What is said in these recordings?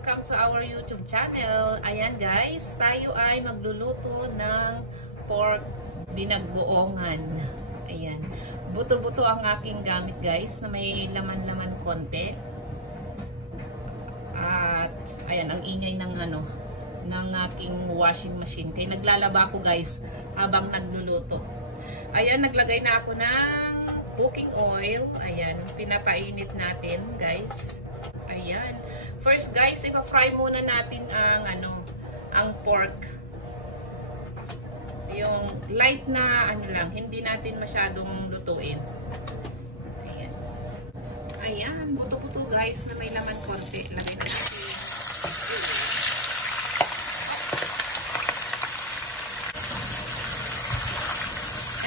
welcome to our YouTube channel. Ayan guys, tayo ay magluluto ng pork binaggoongan. Ayan, buto-buto ang aking gamit guys, na may laman-laman konti. At ayan, ang ingay ng ng aking washing machine. Kaya naglalaba ako guys habang nagluluto. Ayan, naglagay na ako ng cooking oil. Ayan, pinapainit natin guys. Ayan. First guys, ipa-fry muna natin ang pork. Yung light na lang, hindi natin masyadong lutuin. Ayan. Ayan, buto-buto guys na may laman konti. Lagay natin.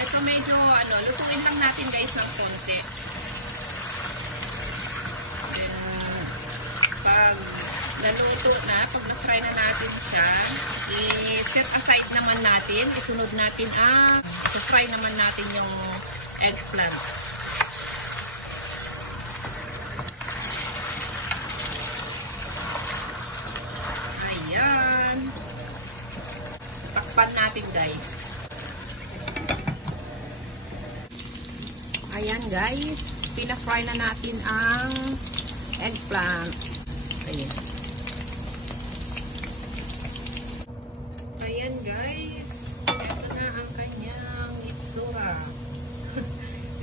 Ito medyo lutuin lang natin guys ng konti. Pag naluto na, pag na-fry na natin siya, i-set aside naman natin, isunod natin i-fry naman natin yung eggplant. Ayan. Takpan natin guys. Ayan guys, pina-fry na natin ang eggplant. Ayan guys, ito na ang kanyang itsura.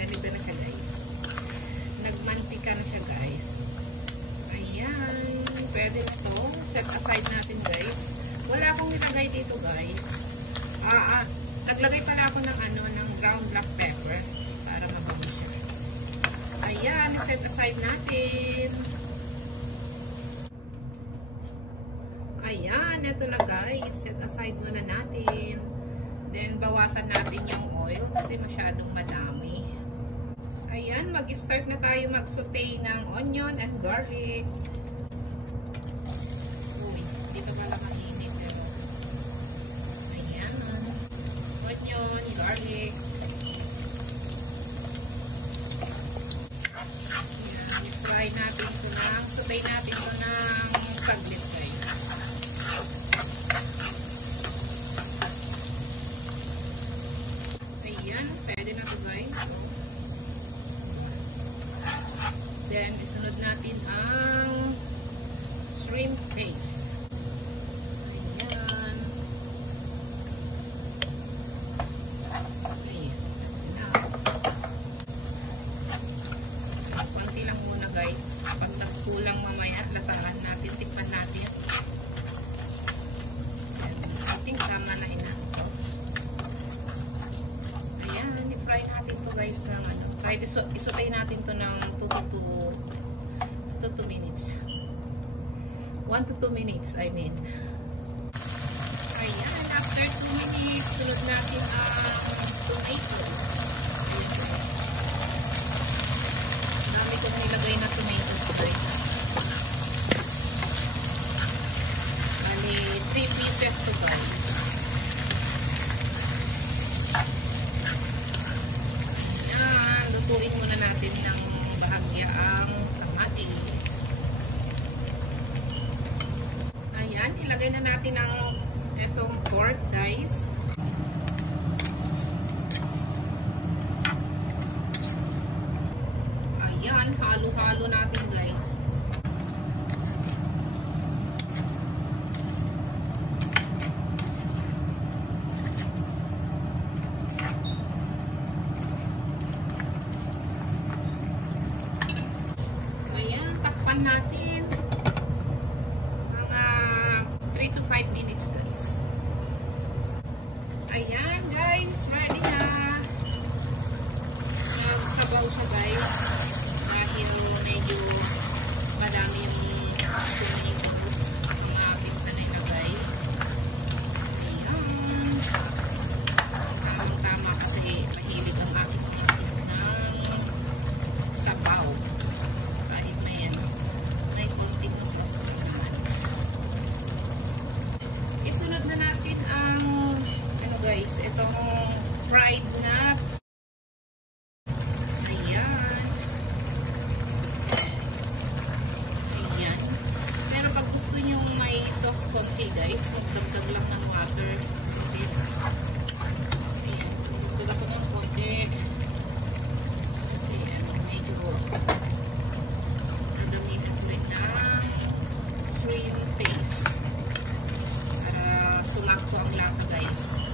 Ganito na siya guys, nagmantika na siya guys. Ayan, pwede na to, set aside natin guys. Wala akong nilagay dito guys. Naglagay pala ako ng ng ground black pepper para mabango siya. Ayan, set aside natin. Ayan, ito na guys. Set aside muna natin. Then, bawasan natin yung oil kasi masyadong madami. Ayan, mag-start na tayo mag-saute ng onion and garlic. Uy, dito pala mainit. Ayan. Onion, garlic. Ayan, i-fry natin ito ng, saute natin ito ng saglit guys. Ayan, pwede na ito guys. Then, isunod natin ang shrimp paste. Ayan. Okay, that's enough. Konti lang muna guys. Pag nagkulang mamaya, lasahan natin, tikman natin. I think tama na ina. Ayan, i-fry natin to guys ng isutay natin to ng 2 to 2 minutes. 1 to 2 minutes, I mean. Ayan, after 2 minutes, sunod natin ang tomato. Ayan guys. Dami kong nilagay na tomatoes guys. 3 pieces to guys. Ayan, lutuin muna natin ng bahagya ang kamatis. Ayan, ilagay na natin ang etong pork guys. Ayan, halo-halo natin guys. Natin mga 3 to 5 minutes guys. Ayan guys, ready na. Nagsabaw siya guys dahil medyo madami yung tomatoes, mga pista na ilagay. Ayan, tamang-tama kasi mahilig ang aking mga kids ng sabaw. Isunod na natin ang guys, itong fried na. Ayan. Ayan. guys, magdagdag lang ng water. Ayan, magdagdag ako ng konti. Kasi medyo gagamitin ko rin ng shrimp paste para sumakto ang lasa guys.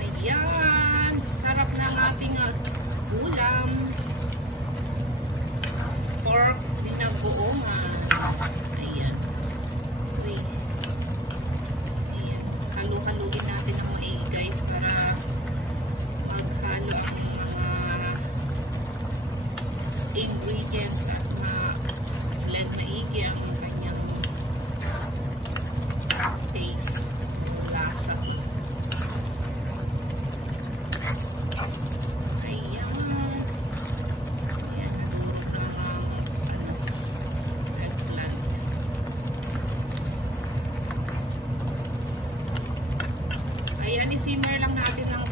Ayan, sarap ng ating ulam. Pork binagoongan. Ayan. Uy. Ayan. Halu-haluin natin ng maigi guys para maghalo ang mga ingredients at ma-blend maigi ang kanyang taste at lasa. Ayan, i-simmer lang natin ng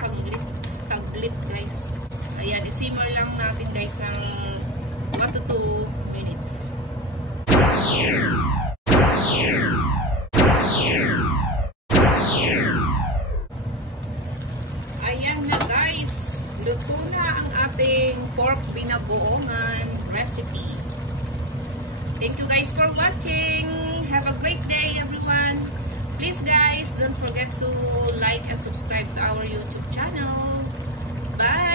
saglit guys. Ayan, i-simmer lang natin guys ng 1 to 2 minutes. Ayan na guys, luto na ang ating pork binagoongan recipe. Thank you guys for watching. Have a great day everyone. Please guys, don't forget to like and subscribe to our YouTube channel. Bye!